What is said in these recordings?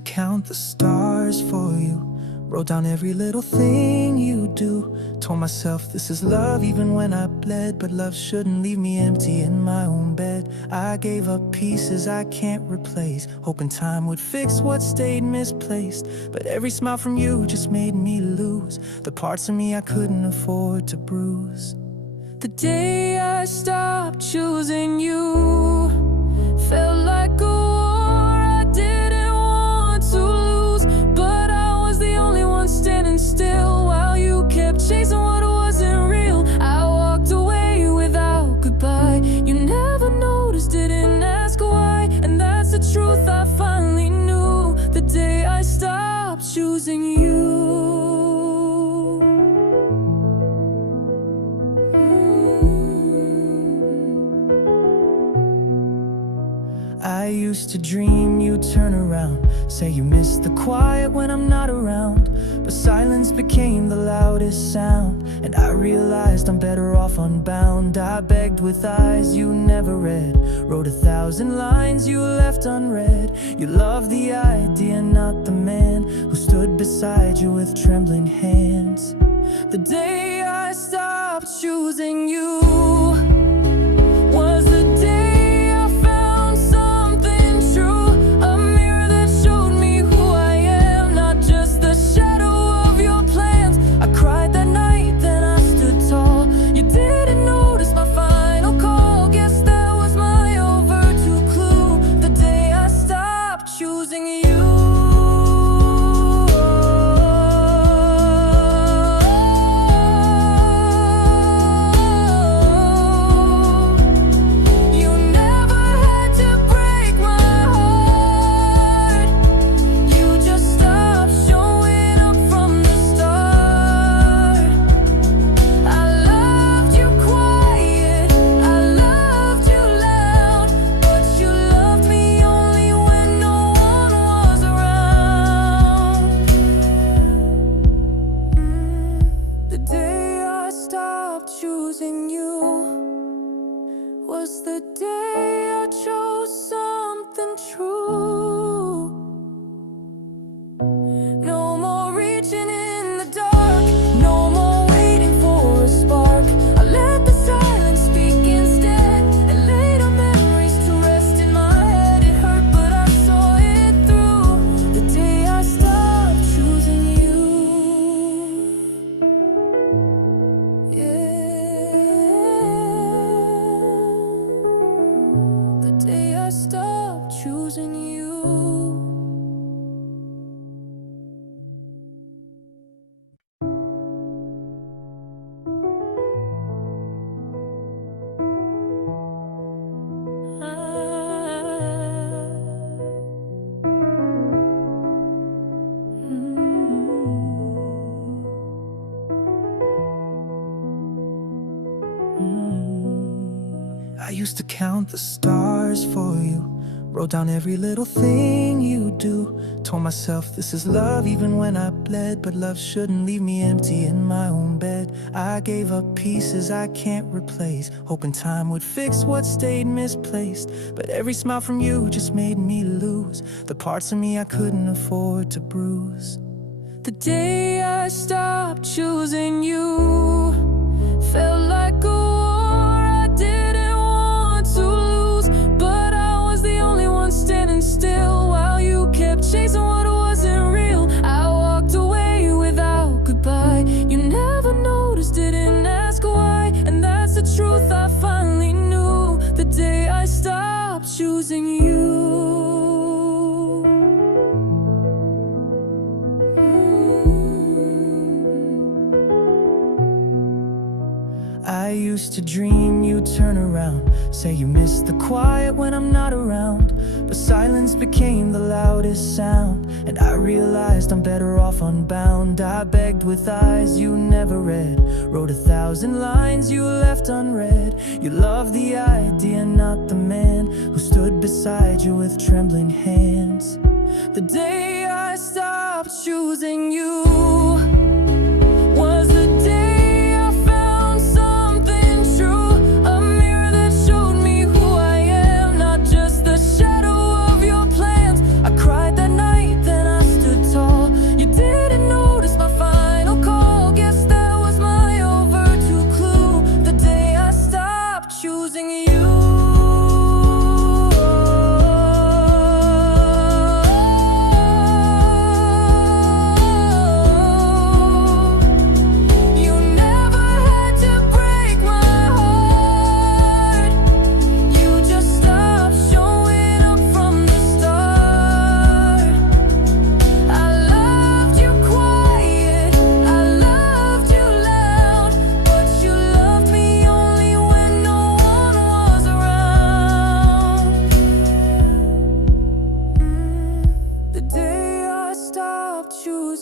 to count the stars for you, wrote down every little thing you do. Told myself this is love even when I bled, but love shouldn't leave me empty in my own bed. I gave up pieces I can't replace, hoping time would fix what stayed misplaced. But every smile from you just made me lose the parts of me I couldn't afford to bruise. The day I stopped choosing you felt like a war I didn't want to lose, but I was the only one standing still while you kept chasing what wasn't real. I walked away without goodbye. You never noticed, didn't ask why, and that's the truth I finally knew the day I stopped choosing you. I used to dream you'd turn around, say you miss the quiet when I'm not around. But silence became the loudest sound, and I realized I'm better off unbound. I begged with eyes you never read, wrote 1,000 lines you left unread. You loved the idea, not the man who stood beside you with trembling hands. The day I stopped choosing you was the day choosing you was the day I chose something true. No more reaching in the dark, no more waiting for a spark. I let the silence speak instead, and laid our memories to rest in my head. It hurt, but I saw it through the day I stopped choosing you. Stop choosing you. I used to count the stars for you, wrote down every little thing you do. Told myself this is love even when I bled, but love shouldn't leave me empty in my own bed. I gave up pieces I can't replace, hoping time would fix what stayed misplaced. But every smile from you just made me lose the parts of me I couldn't afford to bruise. The day I stopped choosing you felt like a war I didn't want to lose, but I was the only one standing still while you kept chasing what wasn't real. I walked away without goodbye. You never noticed, didn't ask why, and that's the truth I finally knew the day I stopped choosing you. I used to dream you'd turn around, say you miss the quiet when I'm not around. But silence became the loudest sound, and I realized I'm better off unbound. I begged with eyes you never read, wrote 1,000 lines you left unread. You loved the idea, not the man who stood beside you with trembling hands. The day I stopped choosing you was the day shadow of your plans. I cried that night, then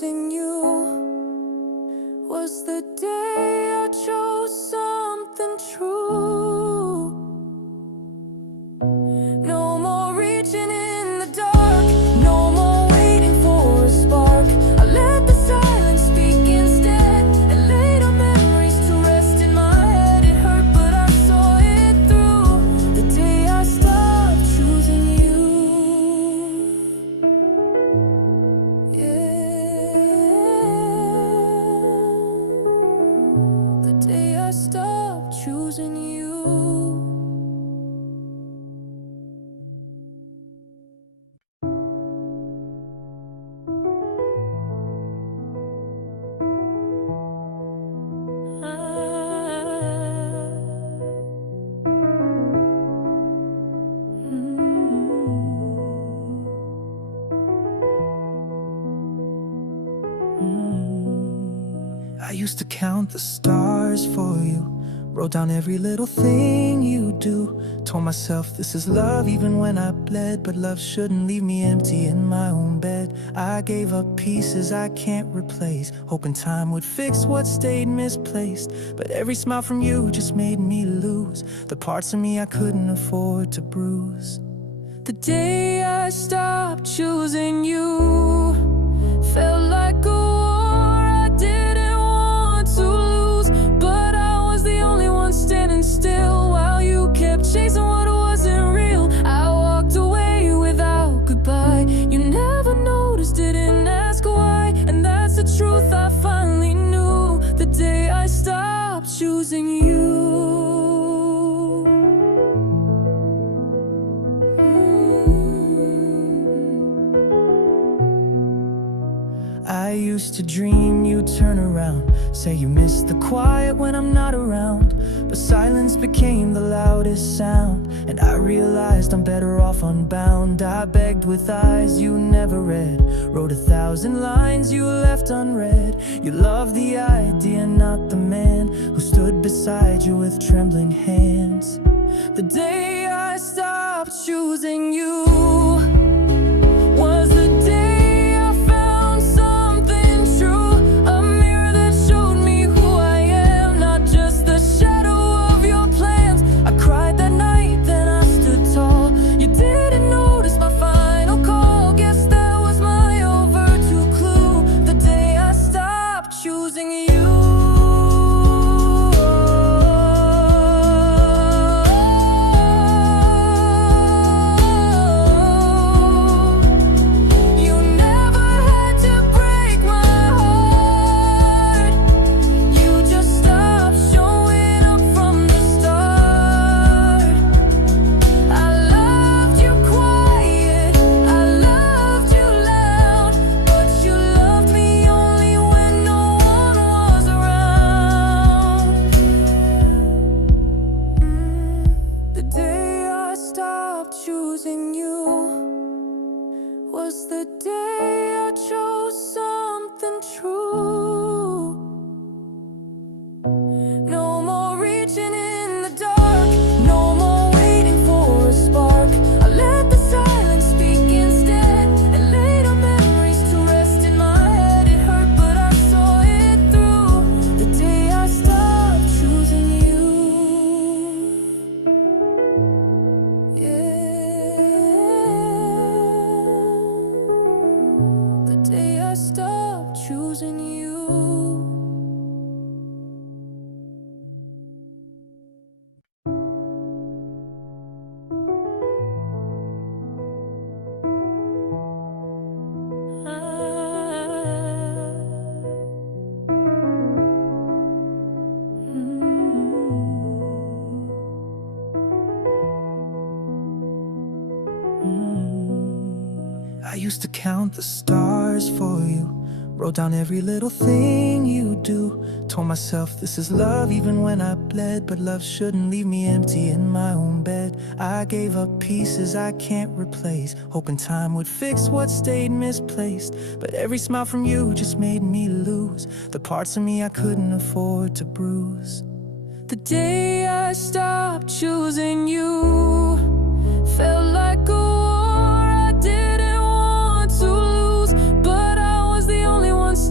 choosing you was the day I chose something true. No more reaching in the dark, no more waiting for a spark. I let the silence speak instead and laid our memories to rest in my head. It hurt, but I saw it through. The day I stopped choosing you. Yeah. The day I stopped choosing you. I used to count the stars for you, wrote down every little thing you do. Told myself this is love even when I bled, but love shouldn't leave me empty in my own bed. I gave up pieces I can't replace, hoping time would fix what stayed misplaced. But every smile from you just made me lose the parts of me I couldn't afford to bruise. The day I stopped choosing you felt like a war I didn't want to lose. But I was the only one standing still while you kept chasing what wasn't real. I walked away without goodbye. You never noticed, didn't ask why. And that's the truth I finally knew the day I stopped choosing you. I used to dream you'd turn around, say you miss the quiet when I'm not around. But silence became the loudest sound, and I realized I'm better off unbound. I begged with eyes you never read, wrote 1,000 lines you left unread. You loved the idea, not the man who stood beside you with trembling hands. The day I stopped choosing you was the day choosing you was the day I chose something true. No more reaching in the dark, no more waiting for a spark. I let the silence speak instead and laid our memories to rest in my head. It hurt, but I saw it through the day I stopped choosing you. I stopped choosing you. I used to count the stars for you, wrote down every little thing you do. Told myself this is love even when I bled, but love shouldn't leave me empty in my own bed. I gave up pieces I can't replace, hoping time would fix what stayed misplaced. But every smile from you just made me lose the parts of me I couldn't afford to bruise. The day I stopped choosing you felt like a war I didn't want to lose. But I was the only one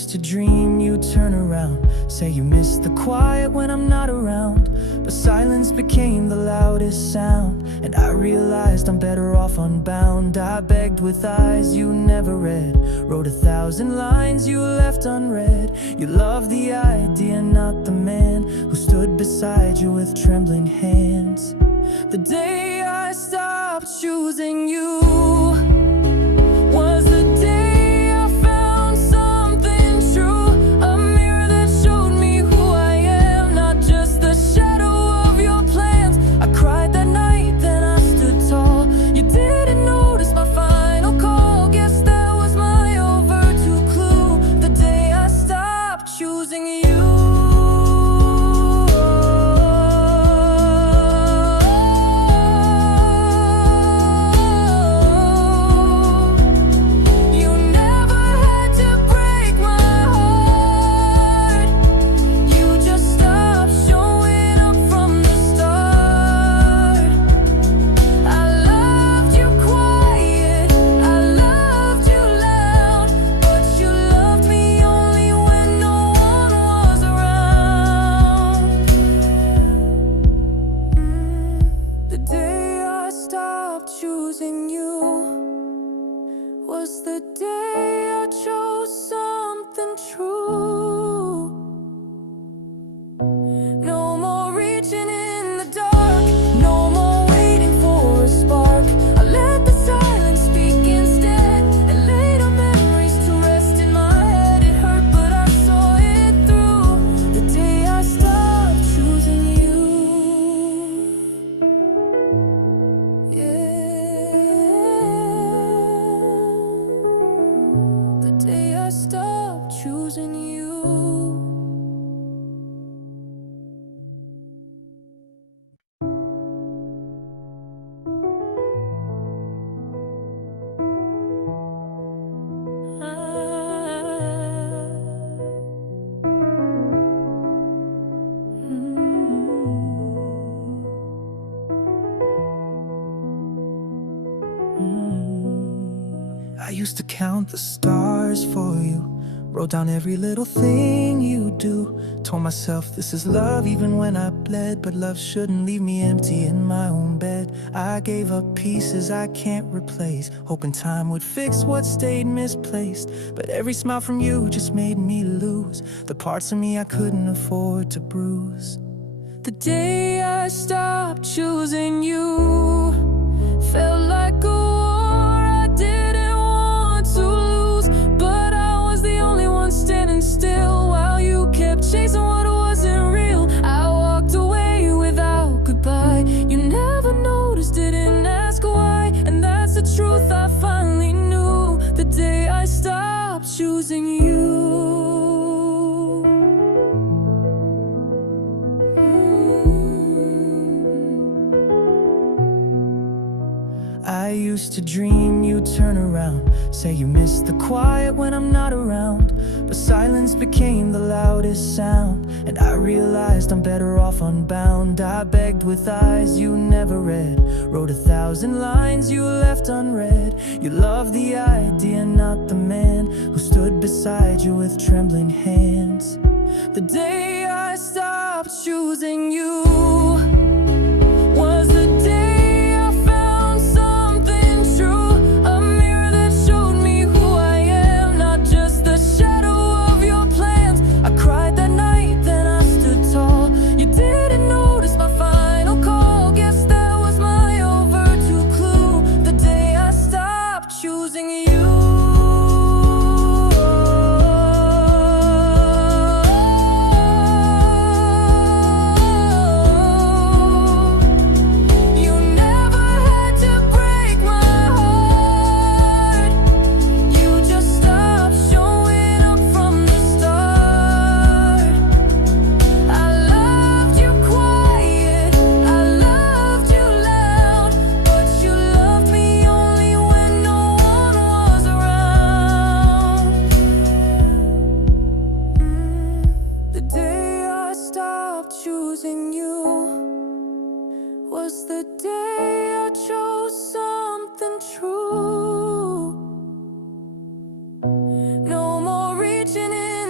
used to dream you'd turn around, say you miss the quiet when I'm not around. But silence became the loudest sound, and I realized I'm better off unbound. I begged with eyes you never read, wrote 1,000 lines you left unread. You loved the idea, not the man who stood beside you with trembling hands. The day I stopped choosing you was the day I found something true, a mirror that showed me who I am, not just the shadow of your plans. I cried that night, then I stood tall. You didn't notice my final call, guess that was my overdue clue. The day I stopped choosing you. Choosing you was the day I chose something true. No more reaching in the dark, no more waiting for a spark. I let the silence speak instead, and laid our memories to rest in my head. It hurt, but I saw it through. The day I stopped choosing you. Yeah. Stop choosing you. I used to count the stars for you, wrote down every little thing you do. Told myself this is love even when I bled, but love shouldn't leave me empty in my own bed. I gave up pieces I can't replace, hoping time would fix what stayed misplaced. But every smile from you just made me lose the parts of me I couldn't afford to bruise. The day I stopped choosing you felt like a war I didn't want to lose, but I was the only one standing still while you kept chasing what wasn't real. I walked away without goodbye. You never noticed, didn't ask why, and that's the truth I finally knew the day I stopped choosing you. I used to dream you'd turn around, say you miss the quiet when I'm not around. But silence became the loudest sound, and I realized I'm better off unbound. I begged with eyes you never read, wrote 1,000 lines you left unread. You loved the idea, not the man who stood beside you with trembling hands. The day I stopped choosing you was the day choosing you was the day I chose something true. No more reaching in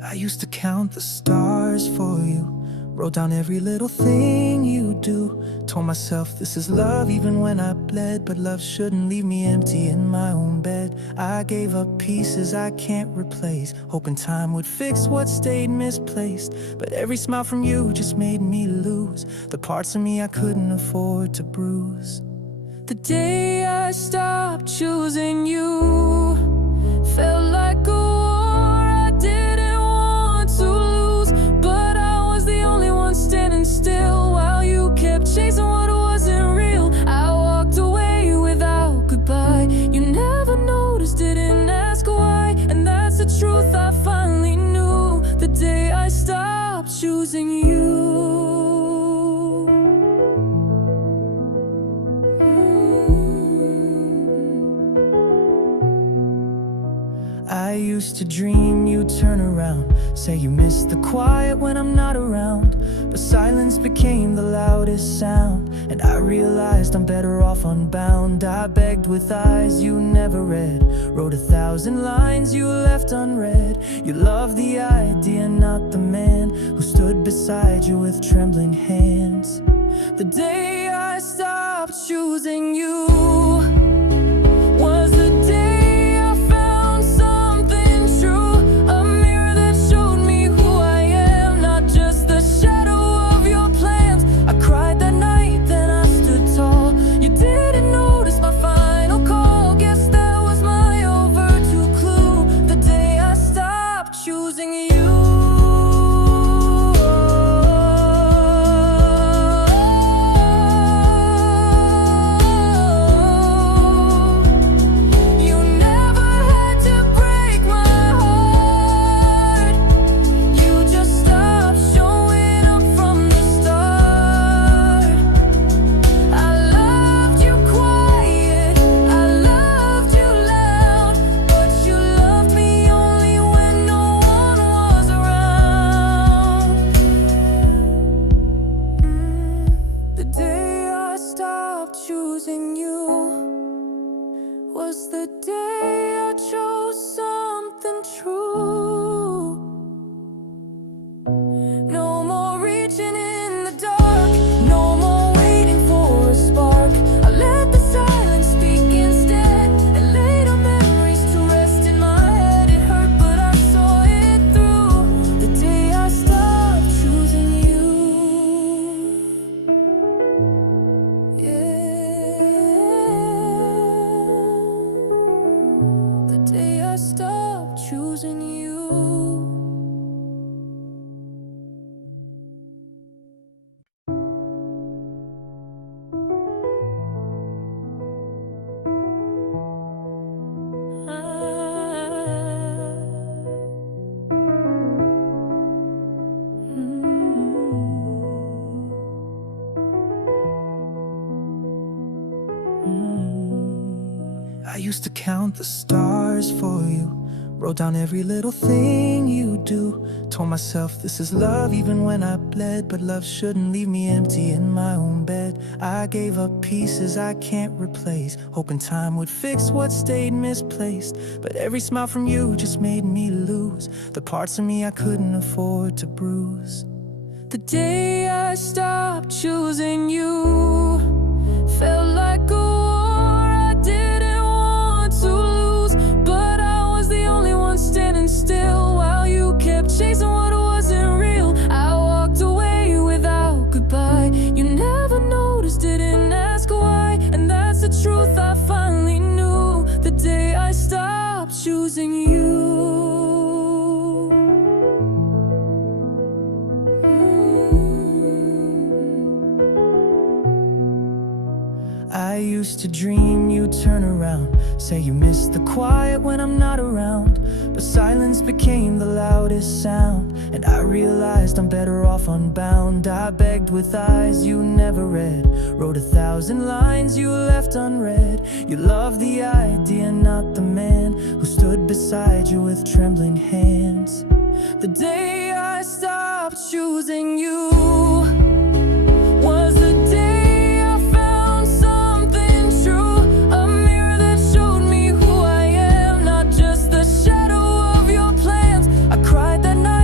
I used to count the stars for you, wrote down every little thing you do. Told myself this is love even when I bled, but love shouldn't leave me empty in my own bed. I gave up pieces I can't replace, hoping time would fix what stayed misplaced. But every smile from you just made me lose the parts of me I couldn't afford to bruise. The day I stopped choosing you felt like a war I didn't want to lose, but I was the only one standing still while you kept chasing what wasn't real. I walked away without goodbye. You never noticed, didn't ask why, and that's the truth I finally knew the day I stopped choosing you. I used to dream you'd turn around, say you miss the quiet when I'm not around. But silence became the loudest sound, and I realized I'm better off unbound. I begged with eyes you never read, wrote 1,000 lines you left unread. You loved the idea, not the man who stood beside you with trembling hands. The day I stopped choosing you was the day choosing you was the day I chose something true. No more reaching in the dark, no more waiting for a spark. I let the silence speak instead, and laid our memories to rest in my head. It hurt, but I saw it through the day I stopped choosing you. I stopped choosing you. I used to count the stars for you, wrote down every little thing you do. Told myself this is love even when I bled, but love shouldn't leave me empty in my own bed. I gave up pieces I can't replace, hoping time would fix what stayed misplaced. But every smile from you just made me lose the parts of me I couldn't afford to bruise. The day I stopped choosing you felt like a war I didn't want to lose, but I was the only one standing still while you kept chasing what wasn't real. I walked away without goodbye. You never noticed, didn't ask why, and that's the truth I finally knew the day I stopped choosing you. I used to dream you'd turn around, say you miss the quiet when I'm not around. But silence became the loudest sound, and I realized I'm better off unbound. I begged with eyes you never read, wrote 1,000 lines you left unread. You loved the idea, not the man who stood beside you with trembling hands. The day I stopped choosing you was the day that night.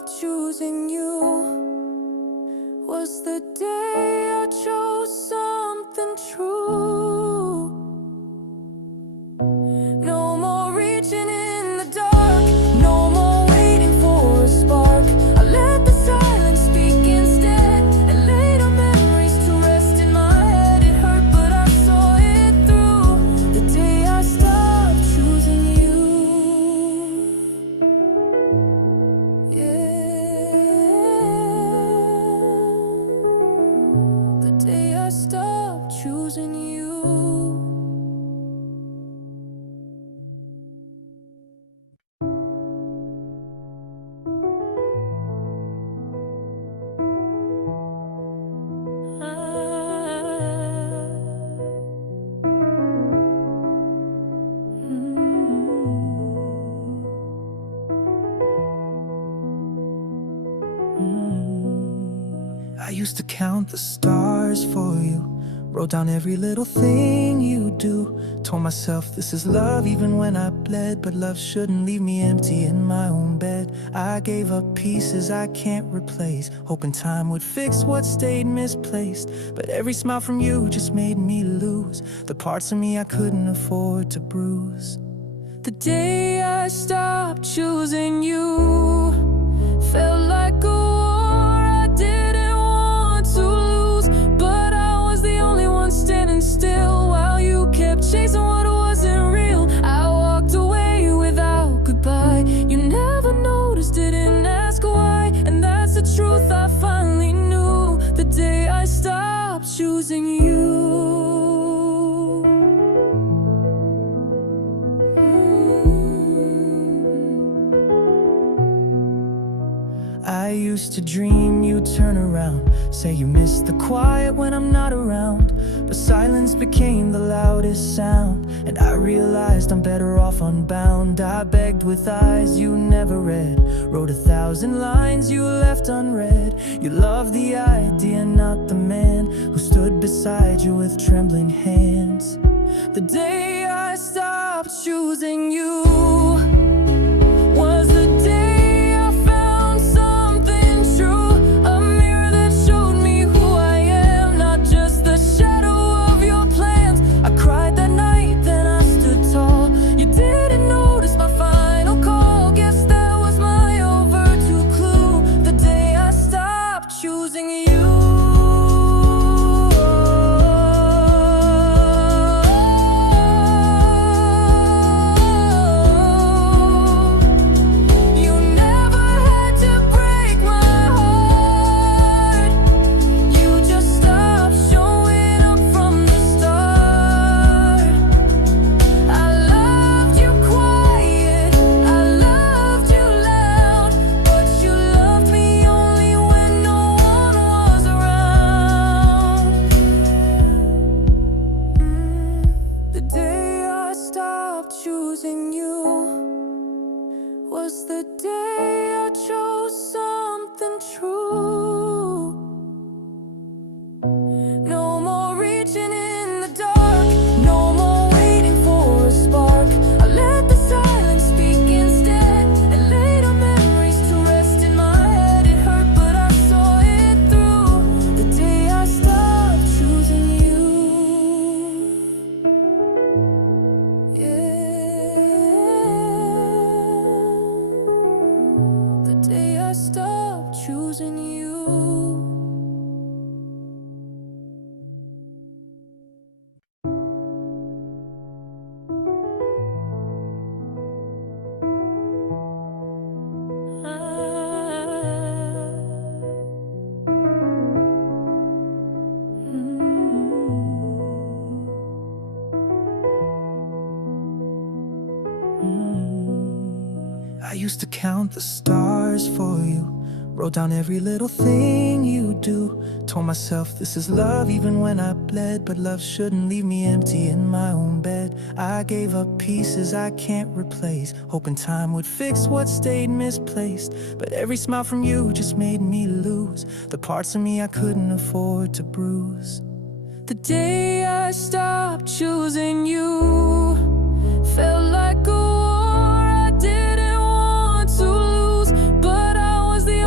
stopped choosing you was the day I chose something true. No more reaching in the dark, no more waiting for a spark. I let the silence speak instead and laid our memories to rest in my head. It hurt, but I saw it through the day I stopped choosing you. The day I stopped choosing you. I used to count the stars for you, wrote down every little thing you do. Told myself this is love even when I bled, but love shouldn't leave me empty in my own bed. I gave up pieces I can't replace, hoping time would fix what stayed misplaced. But every smile from you just made me lose the parts of me I couldn't afford to bruise. The day I stopped choosing you felt like a war I didn't want to lose. But I was the only one standing still while you kept chasing what wasn't real. I walked away without goodbye. You never noticed, didn't ask why. And that's the truth I finally knew the day I stopped choosing you. I used to dream you'd turn around, say you miss the quiet when I'm not around. But silence became the loudest sound, and I realized I'm better off unbound. I begged with eyes you never read, wrote 1,000 lines you left unread. You loved the idea, not the man who stood beside you with trembling hands. The day I stopped choosing you was the day choosing you was the day I chose something true. No more reaching in the dark, no more waiting for a spark. I let the silence speak instead and laid our memories to rest in my head. It hurt, but I saw it through the day I stopped choosing you. I stopped choosing you. I used to count the stars for you, wrote down every little thing you do. Told myself this is love even when I bled, but love shouldn't leave me empty in my own bed. I gave up pieces I can't replace, hoping time would fix what stayed misplaced. But every smile from you just made me lose the parts of me I couldn't afford to bruise. The day I stopped choosing you felt like a war I didn't want to lose. But I was the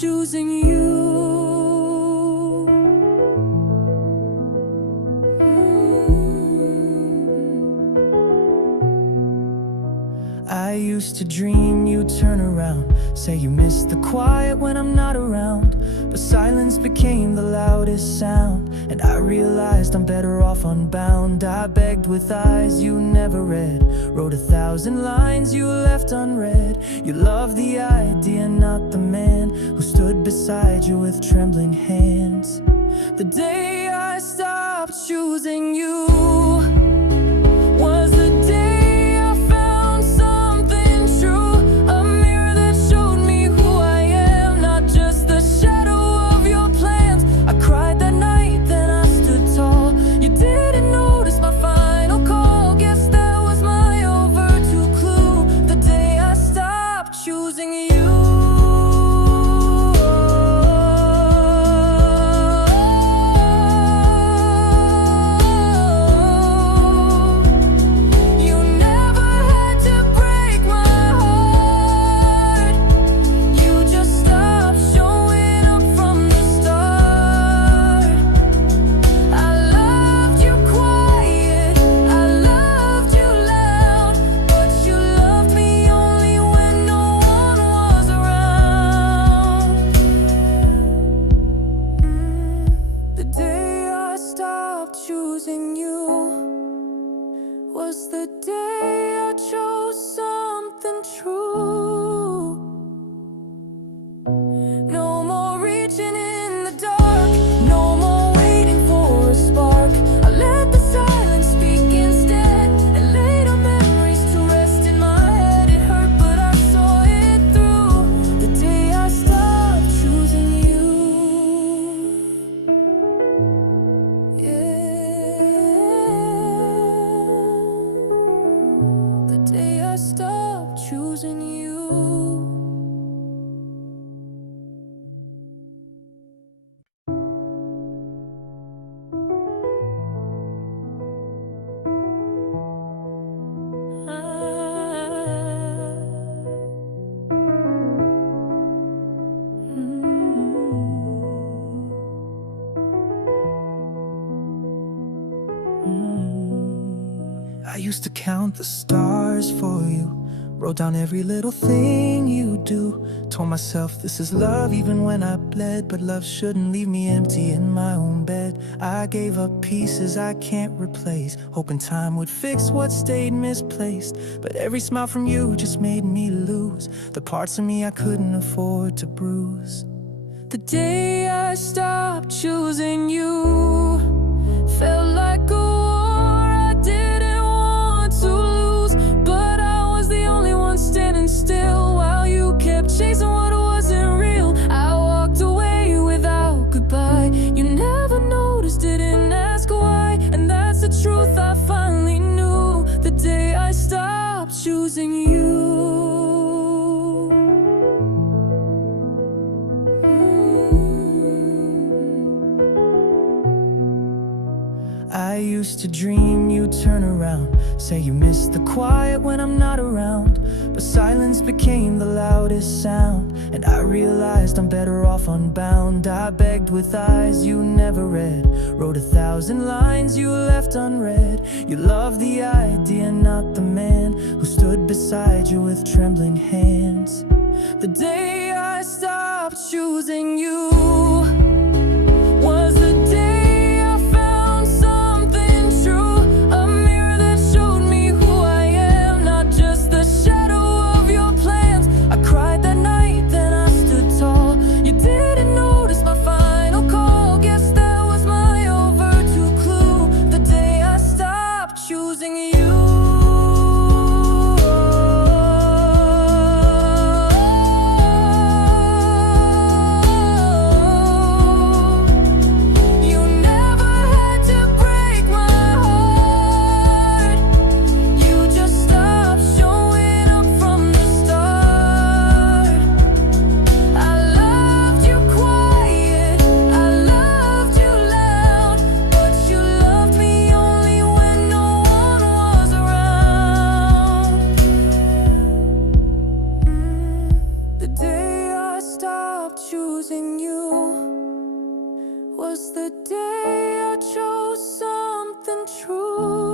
choosing you. I used to dream you'd turn around, say you miss the quiet when I'm not around. But silence became the loudest sound, and I realized I'm better off unbound. I begged with eyes you never read, wrote 1,000 lines you left unread. You loved the idea, not the man who stood beside you with trembling hands. The day I stopped choosing you was the day choosing you was the day I chose something true. No more reaching in the dark, no more waiting for a spark. I let the silence speak instead, and laid our memories to rest in my head. It hurt, but I saw it through. The day I stopped choosing you. I stopped choosing you. I used to count the stars for you, wrote down every little thing you do. Told myself this is love even when I bled, but love shouldn't leave me empty in my own bed. I gave up pieces I can't replace, hoping time would fix what stayed misplaced. But every smile from you just made me lose the parts of me I couldn't afford to bruise. The day I stopped choosing you felt like a war I didn't want to lose. But I was the only one standing still while you kept chasing what wasn't real. I walked away without goodbye. You never noticed, didn't ask why. And that's the truth I finally knew the day I stopped choosing you. I used to dream you'd turn around, say you miss the quiet when I'm not around. But silence became the loudest sound, and I realized I'm better off unbound. I begged with eyes you never read, wrote 1,000 lines you left unread. You loved the idea, not the man who stood beside you with trembling hands. The day I stopped choosing you was the day stopped choosing you was the day I chose something true.